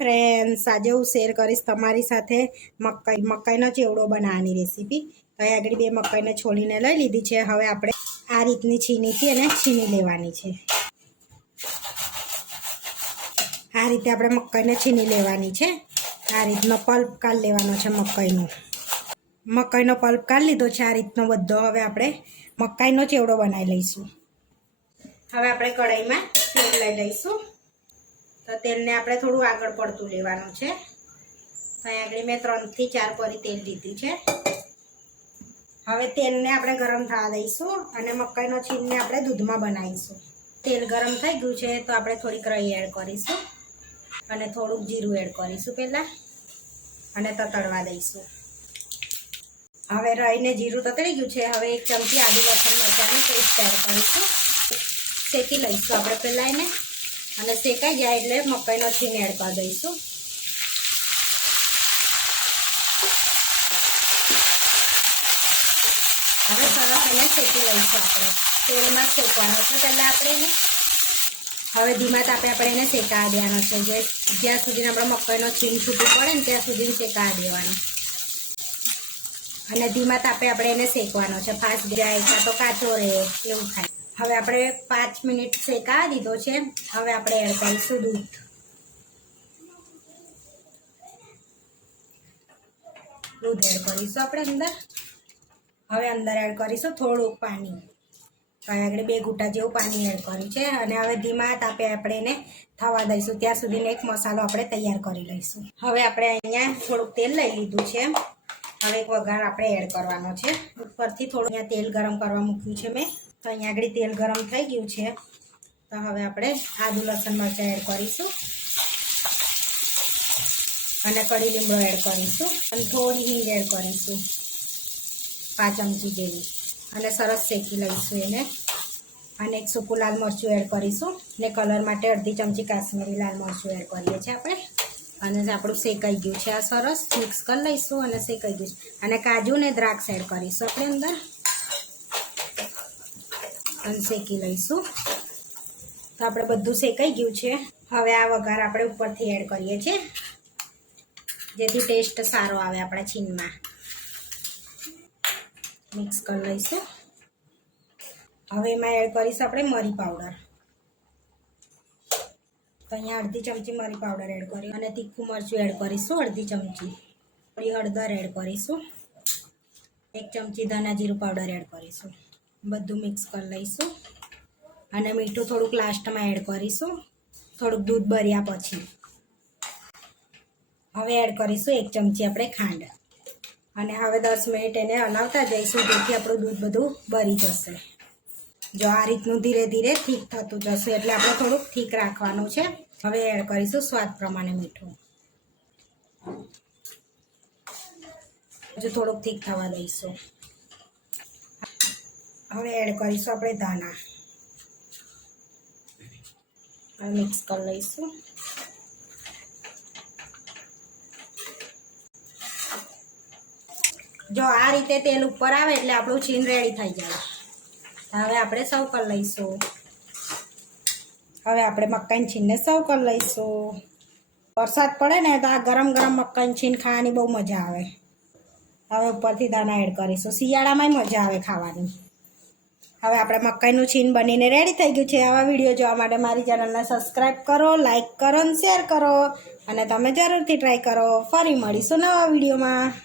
Friends, આજે હું share કરીશ તમારી સાથે મકાઈનો ચેવડો બનાવવાની રેસીપી. તો અહીં આગળ 2 મકાઈને છોલીને લઈ લીધી છે. હવે આપણે આ રીતની છીનીથી એને છીની લેવાની છે. આ રીતે આપણે મકાઈને છીની લેવાની છે. આ રીતનો પલ્પ કાઢી લેવાનો છે મકાઈનો પલ્પ કાઢી લીધો છે આ રીતનો બધો. હવે આપણે મકાઈનો ચેવડો બનાવી લઈશું. હવે આપણે કઢાઈમાં તેલ લઈ લઈશું. તો તેલને આપણે થોડું આગળ પડતું લેવાનું છે. તો અહીં આગળ મેં 3 થી 4 પરી તેલ લીધી છે. હવે તેલને આપણે ગરમ થવા દઈશું અને મકાઈનો છીનને આપણે દૂધમાં બનાવીશું. તેલ ગરમ થઈ ગયું છે તો આપણે થોડીક રાઈ એડ કરીશું અને થોડુંક જીરું એડ કરીશું પહેલાં અને તતડવા દઈશું. હવે રાઈને જીરું તતડી ગયું છે. હવે 1 ચમચી આદુ લસણ મરચાંની પેસ્ટ એડ કરીશું. શેકી લઈશું આપણે પહેલાં એને, અને શેકાઈ જાય એટલે મકાઈનો છીન એડ કરી દઈશું. હવે સરસ એને શેકી લઈશું. આપણે તેલમાં શેકવાનો છે પહેલાં આપણે એને. હવે ધીમા તાપે આપણે એને શેકાવા દેવાનો છે. જ્યાં સુધી આપણે મકાઈનો છીન છૂટું પડે ને ત્યાં સુધી શેકાવા દેવાનું. અને ધીમા તાપે આપણે એને શેકવાનો છે. ફાસ્ટ જાય કાં તો કાચો રહે એવું થાય. હવે આપણે 5 મિનિટ શેકાવા દીધો છે. હવે આપણે એડ કરીશું દૂધ. એડ કરીશું આપણે અંદર. હવે અંદર એડ કરીશું થોડુંક પાણી. આગળ 2 ઘૂંટા જેવું પાણી એડ કર્યું છે. અને હવે ધીમા તાપે આપણે એને થવા દઈશું. ત્યાં સુધીનો એક મસાલો આપણે તૈયાર કરી લઈશું. હવે આપણે અહીંયા થોડુંક તેલ લઈ લીધું છે. હવે એક વઘાર આપણે એડ કરવાનો છે. ઉપરથી થોડું અહીંયા તેલ ગરમ કરવા મૂક્યું છે મેં. તો અહીંયા આગળ તેલ ગરમ થઈ ગયું છે. તો હવે આપણે આદુ લસણ મરચાં એડ કરીશું અને કઢી લીમડો એડ કરીશું અને થોડી હિંગ એડ કરીશું 5 ચમચી જેવી. અને સરસ શેકી લઈશું એને. અને એક સૂકું લાલ મરચું એડ કરીશું ને કલર માટે અડધી ચમચી કાશ્મીરી લાલ મરચું એડ કરીએ છીએ આપણે. અને આપણું શેકાઈ ગયું છે. આ સરસ મિક્સ કરી લઈશું અને શેકાઈ ગયું છે. અને કાજુ ને દ્રાક્ષ એડ કરીશું આપણે અંદર અને શેકી લઈશું. તો આપણે બધું શેકાઈ ગયું છે. હવે આ વઘાર આપણે ઉપરથી એડ કરીએ છીએ જેથી ટેસ્ટ સારો આવે આપણા છીનમાં. મિક્સ કરી લઈશું. હવે એમાં એડ કરીશું આપણે મરી પાવડર. તો અહીંયા અડધી ચમચી મરી પાવડર એડ કરી અને તીખું મરચું એડ કરીશું અડધી ચમચી. થોડી હળદર એડ કરીશું. 1 ચમચી ધાણા જીરું પાવડર એડ કરીશું. બધું મિક્સ કરી લઈશું. અને મીઠું થોડુંક લાસ્ટમાં એડ કરીશું, થોડુંક દૂધ બળ્યા પછી. હવે એડ કરીશું 1 ચમચી આપણે ખાંડ. અને હવે 10 મિનિટ એને હલાવતા જઈશું જેથી આપણું દૂધ બધું બળી જશે. જો આ રીતનું ધીરે ધીરે ઠીક થતું જશે એટલે આપણે થોડુંક ઠીક રાખવાનું છે. હવે એડ કરીશું સ્વાદ પ્રમાણે મીઠું. હજુ થોડુંક ઠીક થવા દઈશું. હવે એડ કરીશું આપણે ધાણા. મિક્સ કરી લઈશું. જો આ રીતે તેલ ઉપર આવે એટલે આપણું છીન રેડી થઈ જાય. હવે આપણે સર્વ કરી લઈશું. હવે આપણે મકાઈની છીનને સર્વ કરી લઈશું. વરસાદ પડે ને તો આ ગરમ ગરમ મકાઈની છીન ખાવાની બહુ મજા આવે. હવે ઉપરથી દાણા એડ કરીશું. શિયાળામાં મજા આવે ખાવાની. હવે આપણે મકાઈનું છીન બનીને રેડી થઈ ગયું છે. આવા વિડીયો જોવા માટે મારી ચેનલને સબસ્ક્રાઈબ કરો, લાઈક કરો અને શેર કરો. અને તમે જરૂરથી ટ્રાય કરો. ફરી મળીશું નવા વિડીયોમાં.